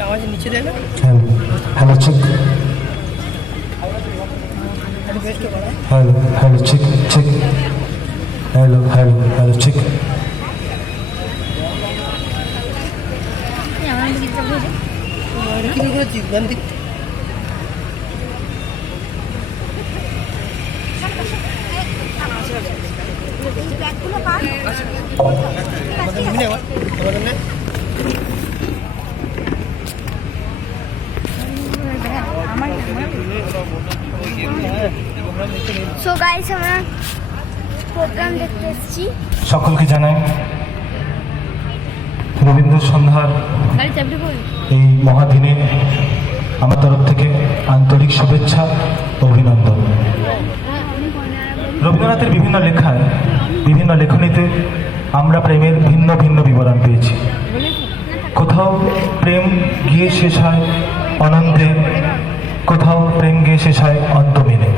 आवाज नीचे देना। Hello check. Hello hello check check. Hello hello hello check. So guys আমরা প্রোগ্রাম দেখতে এসেছি। সকলকে জানাই রবীন্দ্র সন্ধ্যার এই মহাদিনে আমার তরফ থেকে আন্তরিক শুভেচ্ছা ও অভিনন্দন। রবীন্দ্রনাথের বিভিন্ন লেখায়, বিভিন্ন লেখনীতে আমরা প্রেমের ভিন্ন ভিন্ন বিবরণ পেয়েছি। কোথাও প্রেম গিয়ে শেষ হয় অনন্তে, কোথাও প্রেম গিয়ে শেষ হয় অন্তমিনে।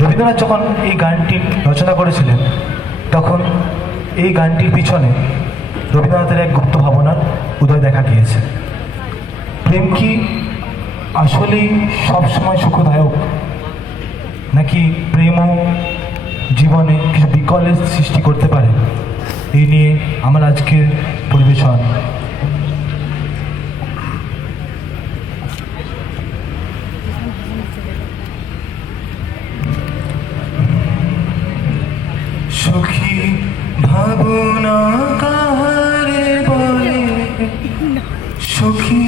রবীন্দ্রনাথ যখন এই গানটি রচনা করেছিলেন তখন এই গানটির পিছনে রবীন্দ্রনাথের এক গুপ্ত ভাবনার উদয় দেখা গিয়েছে। প্রেম কি আসলেই সবসময় সুখদায়ক, নাকি প্রেমও জীবনে কিছু বিকলের সৃষ্টি করতে পারে? এই নিয়ে আমার আজকের পরিবেশন। সখী ভাবনা কাহারে বলে, সখী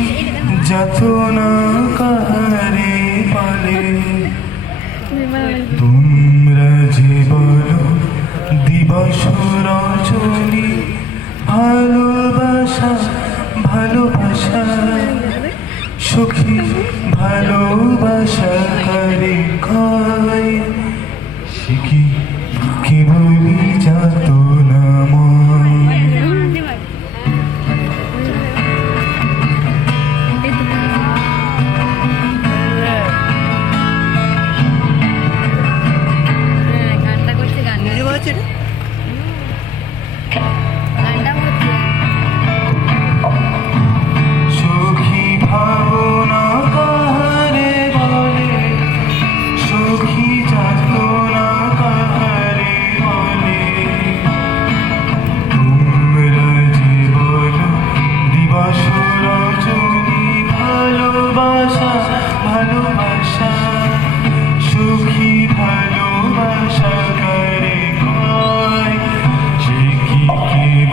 যাতনা কাহারে বলে, তোমরা যে বলো দিবস রজনী, ভালোবাসা ভালোবাসা, সখী ভালোবাসা কারে কয়, সে কি বলি যাতনা ময়। সখী ভাবনা কাহারে বলে, সখী যাতনা কাহারে বলে, তোমরা যে বলো দিবস রজনী, ভালোবাসা ভালোবাসা, সখী ভালোবাসা কারে কয়, সে কি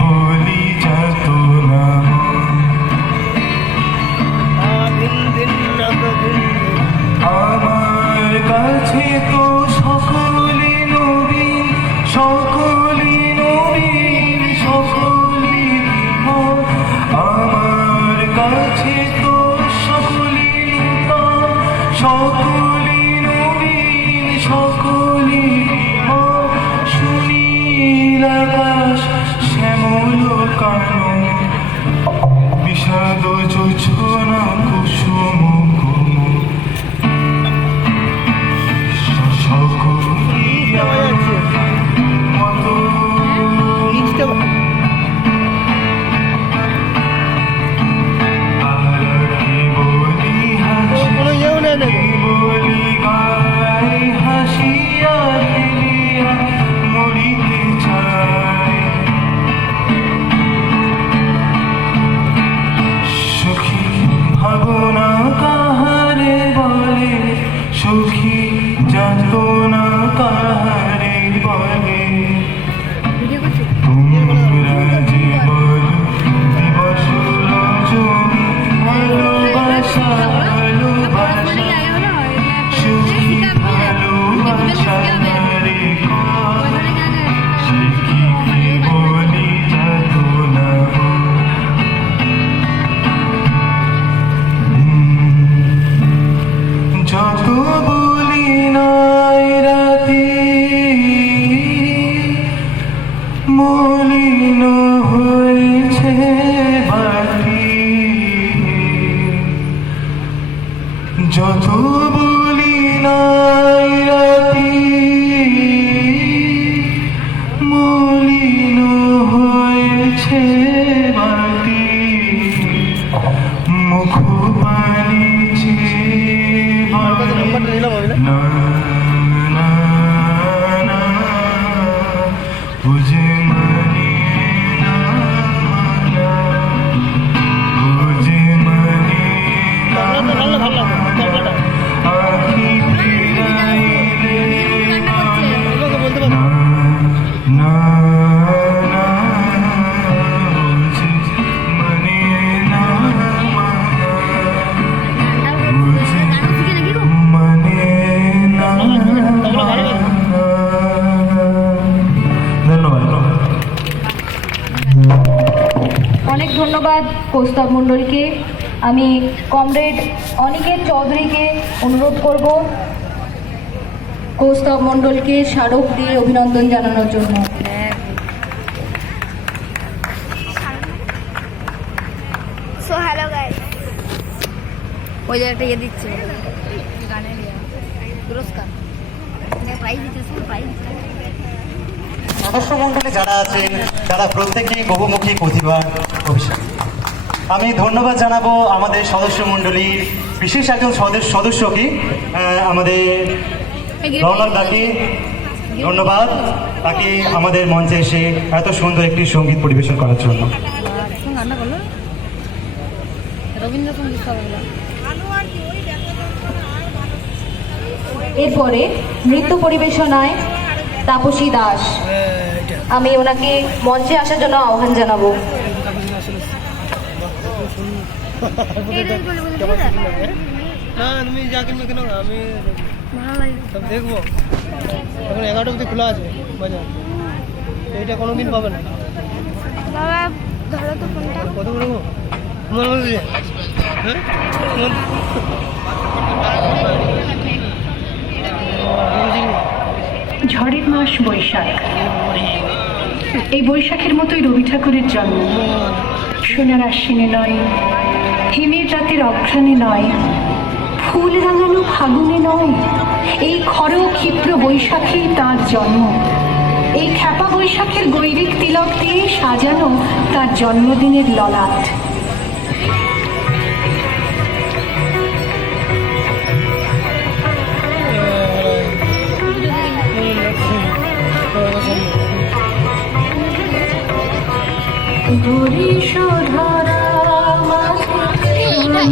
বলি যাতনা ময়। আমার কাছে তো সকলে নবীন, সকলে নবীন, সকলে বিমল। আমার কাছে তো সকলে নূতন, সকলে নবীন, সকলে বিমল। সুনীল আকাশ শ্যামল কানন, বিষাদ যোছনা কুসুম কোমল, মতো কি বলি হাসি, বলি গায় হাসিয়া খেলিয়া মরিতে চায়, সখী ভাবনা কাহারে বলে, সখী যাতনা কাহারে বলে, তোমরা যে বলো দিবস রজনী, ভালোবাসা ভালোবাসা, সখী ভালোবাসা কারে কয়, সে কি বলি যাতনা ময়। যত বলি নাই ধন্যবাদ কৌস্তব মণ্ডলকে। আমি কমরেড অনিকেত চৌধুরীকে অনুরোধ করব কৌস্তব মণ্ডলকে স্মারক দিয়ে অভিনন্দন জানানোর জন্য। সো হ্যালো গাইস, ওই যে একটা ইয়ে দিচ্ছে গানের পুরস্কার প্রাইজ দিচ্ছে প্রাইজ সদস্য মণ্ডলী যারা আছেন তারা প্রত্যেকেই বহুমুখী প্রতিভার অভিষেক। আমি ধন্যবাদ জানাবো আমাদের সদস্য মণ্ডলীর বিশেষ একজন সদস্যকে, আমাদের রৌনক দাকে ধন্যবাদ, তাকে আমাদের মঞ্চে এসে এত সুন্দর একটি সঙ্গীত পরিবেশন করার জন্য। রান্না করলো রবীন্দ্রসঙ্গীত সবাইগুলো। এরপরে নৃত্য পরিবেশনায় তাপসী দাস, আমি ওনাকে মঞ্চে আসার জন্য আহ্বান জানাবো। না তুমি যা কিনবে কেন, আমি ভালো লাগে সব দেখবো। এখন 11টা অবধি খোলা আছে বাজার, এইটা কোনো দিন পাবে না। বাবা ধরো তো ফোনটা। কত বড় তোমার বলছি? হ্যাঁ ঝড়ের মাস বৈশাখ। এই বৈশাখের মতোই রবি ঠাকুরের জন্ম। সোনার আশ্বিনে নয়, হিমের রাতের অঘ্রাণে নয়, ফুল রাঙানো ফাগুনে নয়, এই খর ক্ষিপ্র বৈশাখেই তার জন্ম। এই খ্যাপা বৈশাখের গৈরিক তিলক দিয়ে সাজানো তার জন্মদিনের ললাট।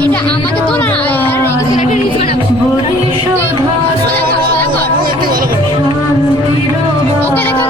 এটা আমাকে তো না একটা রিচ বানাবো ওকে দেখো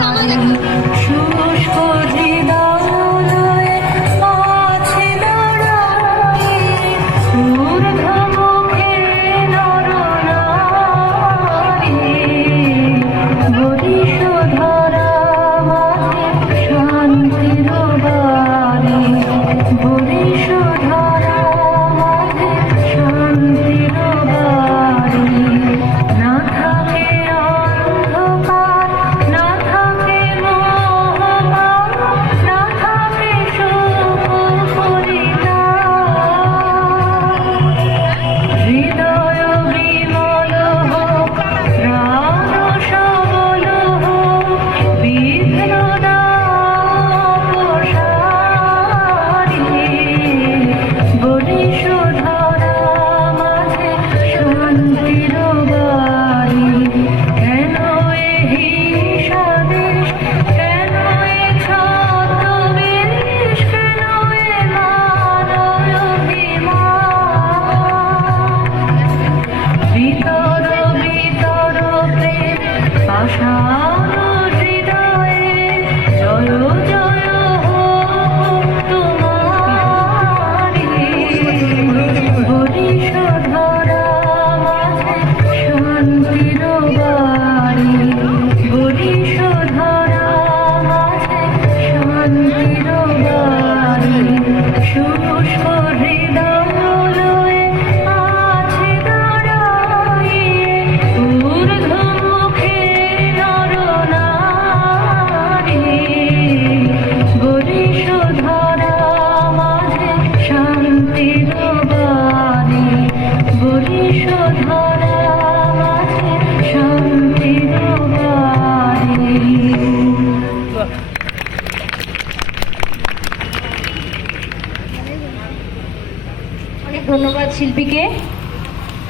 আমাকে ধন্যবাদ শিল্পীকে।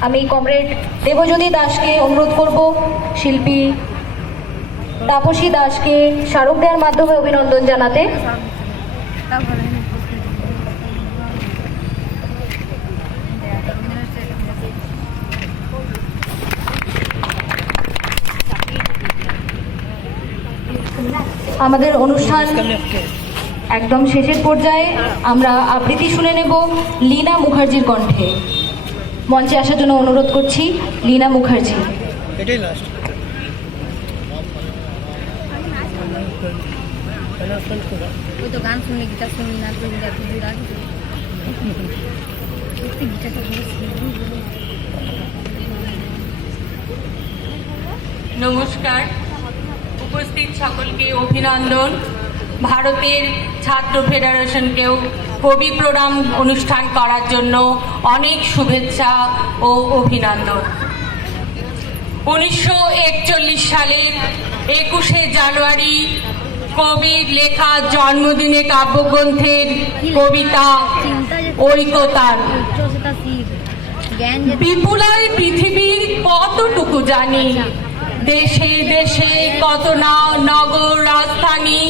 আমি কমরেড দেবজ্যোতি দাসকে অনুরোধ করব শিল্পী তাপসী দাসকে স্মারক দেওয়ার মাধ্যমে অভিনন্দন জানাতে। আমাদের অনুষ্ঠান একদম শেষের পর্যায়ে, আমরা আবৃত্তি শুনে নেব লীনা মুখার্জির কণ্ঠে। মঞ্চে আসার জন্য অনুরোধ করছি লীনা মুখার্জি। এটাই লাস্ট। ওই তো গান শুনলে গিটার শুনলি না, নমস্কার, উপস্থিত সকলকে অভিনন্দন। ভারতের ছাত্র ফেডারেশনকেও কবি প্রণাম অনুষ্ঠান করার জন্য অনেক শুভেচ্ছা ও অভিনন্দন। 1941 সালের 21শে জানুয়ারি কবির লেখা জন্মদিনে কাব্যগ্রন্থের কবিতা ঐকতান। বিপুলায় পৃথিবীর কতটুকু জানি, দেশে দেশে কত না নগর রাজধানী,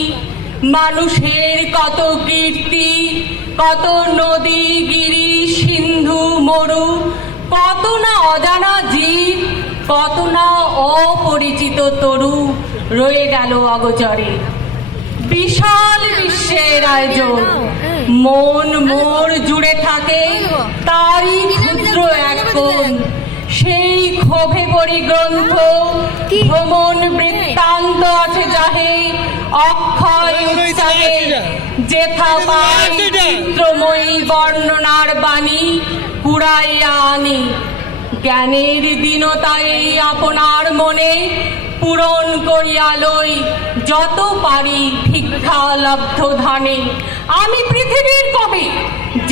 মানুষের কত কীর্তি, কত নদী গিরি সিন্ধু মরু, কত না অজানা জীব, কত না অপরিচিত তরু রয়ে গেল অগোচরে। বিশাল বিশ্বের আয়োজন, মন মোর জুড়ে থাকে তারই ক্ষুদ্র এক কোণ। সেই ক্ষোভে পড়ি গ্রন্থ, ভ্রমণ বৃত্তান্ত আছে যাহে, অক্ষয় উৎসাহে যেথা পাই চিত্রময়ী বর্ণনার বাণী কুড়াইয়া আনি। জ্ঞানের দীনতায় আপনার মনে পূরণ করিয়া লই যত পারি ভিক্ষা লব্ধ ধনে। আমি পৃথিবীর কবি,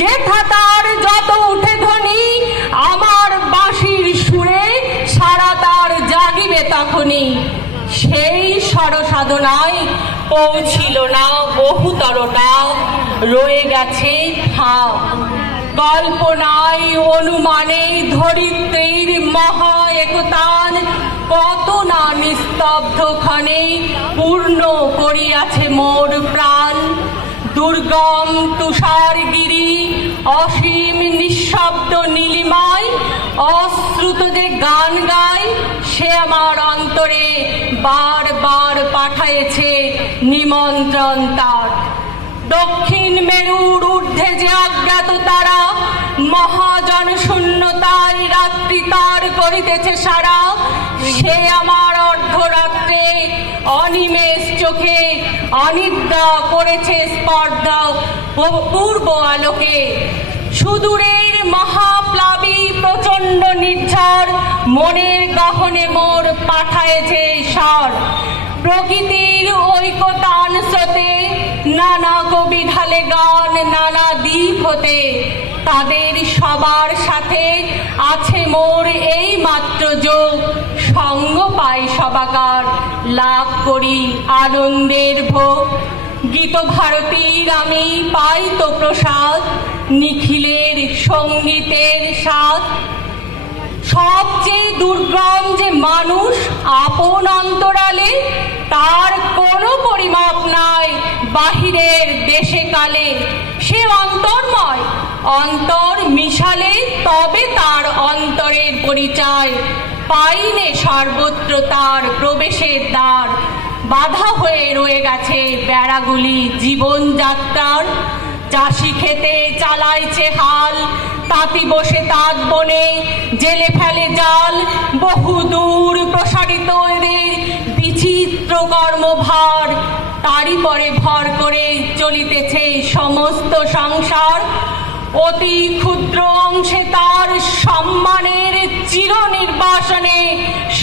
যেথা তার যত উঠে ধ্বনি, আমার বাঁশির সুরে সারা তার জাগিবে তখনই। সেই স্বরসাধনায় পৌঁছিল না বহুতরটা, রয়ে গেছে ফাঁক। কল্পনায় অনুমানে ধরিত্রীর মহা একতান কত না নিস্তব্ধ ক্ষণে পূর্ণ করিয়াছে মোর প্রাণ। দুর্গম তুষারগিরি অসীম নিঃশব্দ নীলিমায় অশ্রুত যে গান গায়, সে আমার অন্তরে বার বার পাঠায়েছে নিমন্ত্রণ তার। দক্ষিণ মেরুর ঊর্ধ্বে যে অজ্ঞাত তারা, মহাজন শূন্যতায় রাত্রি তার করিতেছে সারা। সে আমার অর্ধরাত্রে অনিমেষ চোখে অনিদ্রা করেছে স্পর্ধা পূর্ব আলোকে। সুদূরের মহাপ্লাবী প্রচণ্ড নির্ঝর মনের গহনে মোর পাঠায়েছে স্বর। প্রকৃতির ঐকতান স্রোতে নানা কবি ঢালে গান নানা দ্বীপ হতে। তাদের সবার সাথে আছে মোর এই মাত্র যোগ, সঙ্গ পাই সবাকার লাভ করি আনন্দের ভোগ। গীত ভারতীর আমি পাই তো প্রসাদ, নিখিলের সঙ্গীতের স্বাদ। সবচেয়ে দুর্গম যে মানুষ আপন অন্তরালে, তার কোনো পরিমাপ নাই বাহিরের দেশে কালে। সে অন্তর্ময়, অন্তর মিশালে তবে তার অন্তরের পরিচয়। পাইনে সর্বত্র তার প্রবেশের দ্বার, বাধা হয়ে রয়ে গেছে বেড়াগুলি জীবনযাত্রার। চাষি খেতে চালাইছে হাল, তাঁতি বসে তাঁত বনে জেলে ফেলে জাল। বহু দূর প্রসারিত এদের বিচিত্র কর্মভার, তারই পরে ভর করে চলিতেছে সমস্ত সংসার। অতি ক্ষুদ্র অংশে তার সম্মানের চির নির্বাসনে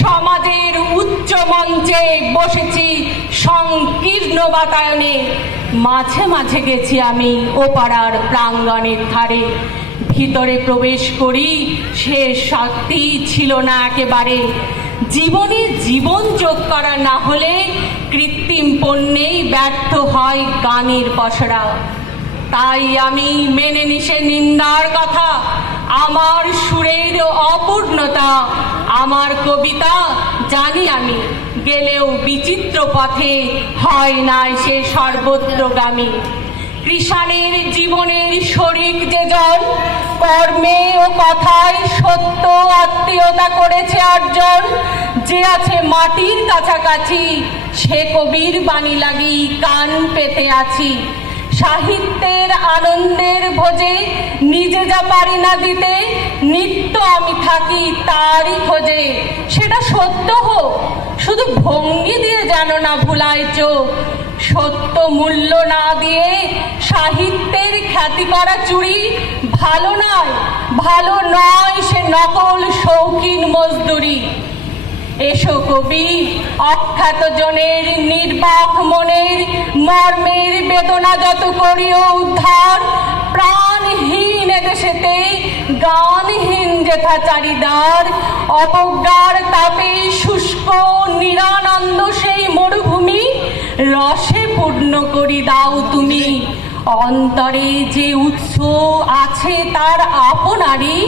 সমাজের উচ্চ মঞ্চে বসেছি সংকীর্ণ বাতায়নে। মাঝে মাঝে গেছি আমি ও পাড়ার প্রাঙ্গণের ধারে, ভিতরে প্রবেশ করি সে শক্তি ছিল না একেবারে। জীবনে জীবন যোগ করা না হলে কৃত্রিম পণ্যেই ব্যর্থ হয় গানের পসরা। তাই আমি মেনে নিশে নিন্দার কথা, আমার সুরের অপূর্ণতা, আমার কবিতা জানি আমি গেলেও বিচিত্র পথে হয় নাই সে সর্বত্রগামী। কৃষাণের জীবনের শরিক যে জন, কর্মে ও কথায় সত্য আত্মীয়তা করেছে অর্জন। যে আছে মাটির কাছাকাছি, সে কবির বাণী লাগি কান পেতে আছি। সাহিত্যের আনন্দের ভোজে নিজে যা পারি না দিতে, নিত্য আমি থাকি তারই খোঁজে। সেটা সত্য হোক, শুধু ভঙ্গি দিয়ে যেন না ভুলায় চোখ। সত্য মূল্য না দিয়ে সাহিত্যের খ্যাতি করা চুরি ভালো নয়, ভালো নয় সে নকল শৌখিন মজদুরি। এসো কবি, অখ্যাত জনের নির্বাক মনের মর্মের বেদনা যত করিও উদ্ধার। প্রাণহীন এদেশেতে গানহীন যেথা চারিদার, অবজ্ঞার তাপে শুষ্ক নিরানন্দ সেই মরুভূমি রসে পূর্ণ করি দাও তুমি। অন্তরে যে উৎস আছে তার আপনারই,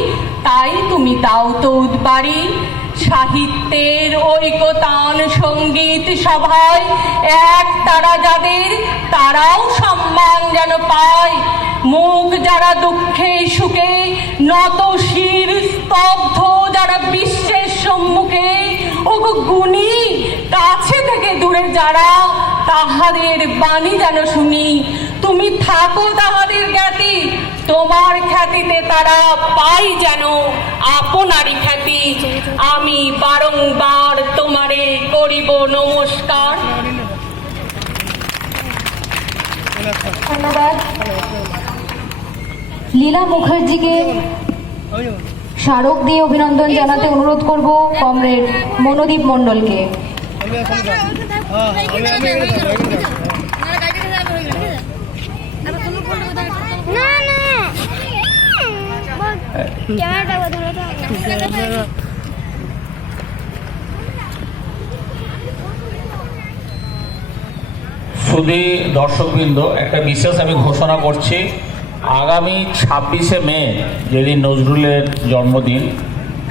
তাই তুমি দাও তো উদ্বারী। সাহিত্যের ঐকতান সঙ্গীত সভায় এক তারা যাদের, তারাও সম্মান যেন পায়। মুখ যারা দুঃখে সুখে নত শির স্তব্ধ যারা বিশ্বের সম্মুখে, ওগো গুণী কাছে থেকে দূরে যারা, তাহাদের বাণী যেন শুনি। তুমি থাকো তাহাদের জ্ঞাতি, তোমার খ্যাতিতে তারা পাই যেন আপনারই খ্যাতি। আমি বারংবার তোমারে করিব নমস্কার। ধন্যবাদ। লীলা মুখার্জিকে স্মারক দিয়ে অভিনন্দন জানাতে অনুরোধ করব কমরেড মনোদীপ মণ্ডলকে। না না ক্যামেরাটা ধরে তো শুধু দর্শকবৃন্দ, একটা বিশেষ আমি ঘোষণা করছি। আগামী 26শে মে যেদিন নজরুলের জন্মদিন,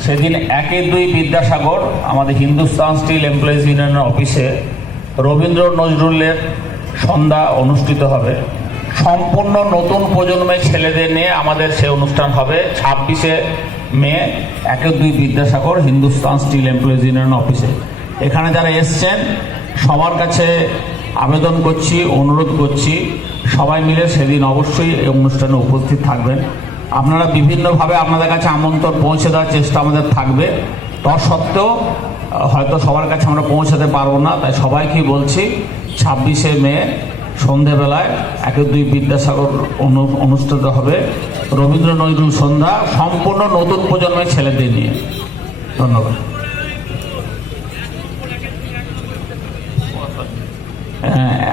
সেদিন 1-2 বিদ্যাসাগর আমাদের হিন্দুস্তান স্টিল এমপ্লয়িজ ইউনিয়নের অফিসে রবীন্দ্র নজরুলের সন্ধ্যা অনুষ্ঠিত হবে। সম্পূর্ণ নতুন প্রজন্মের ছেলেদের নিয়ে আমাদের সে অনুষ্ঠান হবে 26শে May 1-2 Vidyasagar Hindustan still employees union অফিসে। এখানে যারা এসছেন সবার কাছে আবেদন করছি, অনুরোধ করছি, সবাই মিলে সেদিন অবশ্যই এই অনুষ্ঠানে উপস্থিত থাকবেন। আপনারা বিভিন্নভাবে আপনাদের কাছে আমন্ত্রণ পৌঁছে দেওয়ার চেষ্টা আমাদের থাকবে। তৎসত্ত্বেও হয়তো সবার কাছে আমরা পৌঁছাতে পারবো না, তাই সবাইকে বলছি 26শে মে সন্ধেবেলায় 1-2 বিদ্যাসাগর অনুষ্ঠিত হবে রবীন্দ্র নজরুল সন্ধ্যা, সম্পূর্ণ নতুন প্রজন্মের ছেলেদের নিয়ে। ধন্যবাদ।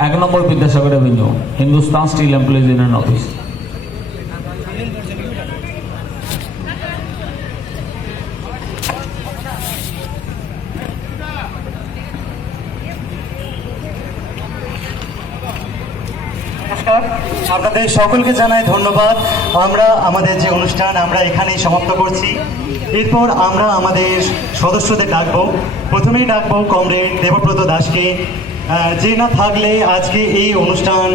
1 নম্বর Vidyasagar Avenue, Hindustan still employees Union office. নমস্কার, আপনাদের সকলকে জানাই ধন্যবাদ। আমরা আমাদের যে অনুষ্ঠান আমরা এখানেই সমাপ্ত করছি। এরপর আমরা আমাদের সদস্যদের ডাকবো। প্রথমেই ডাকবো কমরেড দেবব্রত দাসকে, যে না থাকলে আজকে এই অনুষ্ঠান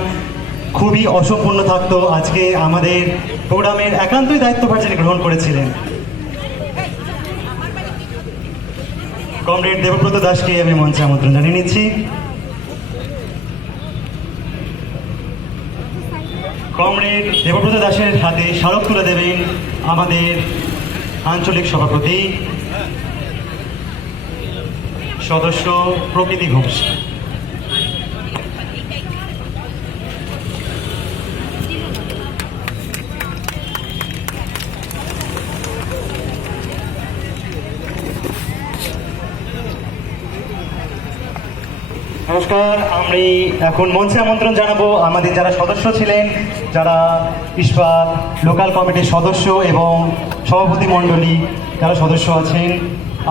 খুবই অসম্পূর্ণ থাকতো। আজকে আমাদের প্রোগ্রামের একান্তই দায়িত্বভার যিনি গ্রহণ করেছিলেন, কমরেড দেবব্রত দাসকে আমি মঞ্চে আমন্ত্রণ জানিয়ে নিচ্ছি। কমরেড দেবব্রত দাসের হাতে স্মারক তুলে দেবেন আমাদের আঞ্চলিক সভাপতি সদস্য প্রকৃতি ঘোষ। নমস্কার, আমি এখন মঞ্চে আমন্ত্রণ জানাবো আমাদের যারা সদস্য ছিলেন, যারা ইস্পাত লোকাল কমিটির সদস্য এবং সভাপতি মণ্ডলী যারা সদস্য আছেন।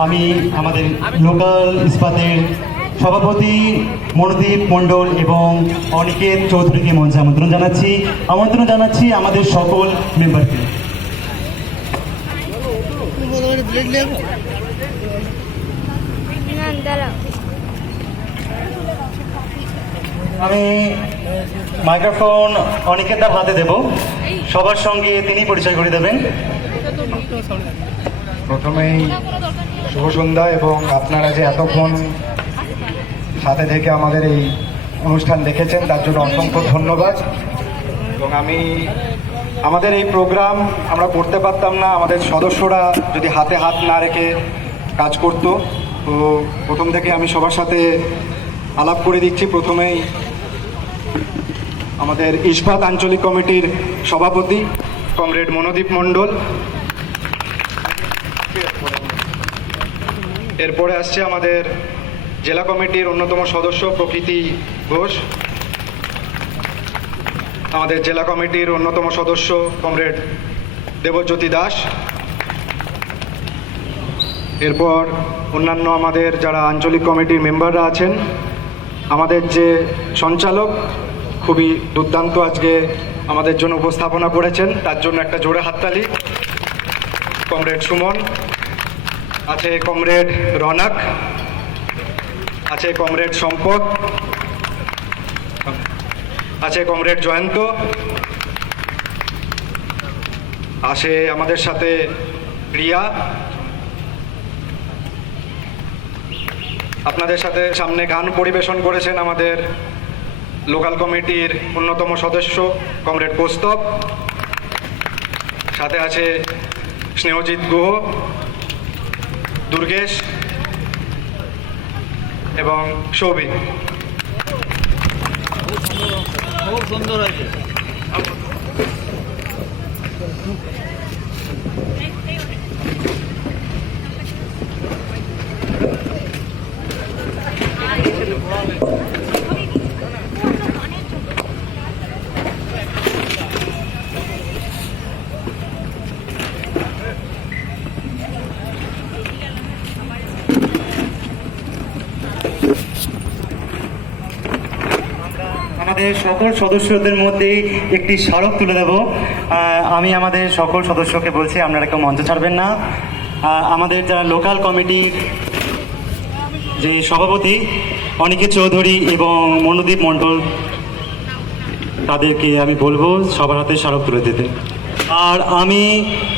আমি আমাদের লোকাল ইস্পাতের সভাপতি মনোদীপ মণ্ডল এবং অনিকেত চৌধুরীকে মঞ্চে আমন্ত্রণ জানাচ্ছি আমাদের সকল মেম্বারকে। আমি মাইক্রোফোন অনিকেতার হাতে দেব, সবার সঙ্গে তিনি পরিচয় করে দেবেন। প্রথমেই শুভ সন্ধ্যা, এবং আপনারা যে এতক্ষণ সাথে থেকে আমাদের এই অনুষ্ঠান দেখেছেন তার জন্য অসংখ্য ধন্যবাদ। এবং আমাদের এই প্রোগ্রাম আমরা করতে পারতাম না আমাদের সদস্যরা যদি হাতে হাত না রেখে কাজ করত। তো প্রথম থেকে আমি সবার সাথে আলাপ করে দিচ্ছি। প্রথমেই আমাদের ইস্পাত আঞ্চলিক কমিটির সভাপতি কমরেড মনোদীপ মণ্ডল। এরপরে আসছে আমাদের জেলা কমিটির অন্যতম সদস্য প্রকৃতি ঘোষ, আমাদের জেলা কমিটির অন্যতম সদস্য কমরেড দেবজ্যোতি দাস। এরপর অন্যান্য আমাদের যারা আঞ্চলিক কমিটির মেম্বাররা আছেন, আমাদের যে সঞ্চালক খুবই দুর্দান্ত আজকে আমাদের জন্য উপস্থাপনা করেছেন, তার জন্য একটা জোরে হাততালি। কমরেড সুমন আছে, কমরেড রনক আছে, কমরেড সম্পদ আছে, কমরেড জয়ন্ত আছে, আমাদের সাথে রিয়া। আপনাদের সাথে সামনে গান পরিবেশন করেছেন আমাদের লোকাল কমিটির অন্যতম সদস্য কমরেড কৌস্তব, সাথে আছে স্নেহজিৎ গুহ, দুর্গেশ এবং সৌভিক। খুব সুন্দর হয়েছে। আমাদের সকল সদস্যদের মধ্যে একটি স্মারক তুলে দেব। আমি আমাদের সকল সদস্যকে বলছি আপনারা কেউ মঞ্চ ছাড়বেন না। আমাদের যারা লোকাল কমিটির যে সভাপতি অনিকেত চৌধুরী এবং মনোদীপ মণ্ডল, তাদেরকে আমি বলবো সবার হাতে স্মারক তুলে দিতে। আর আমি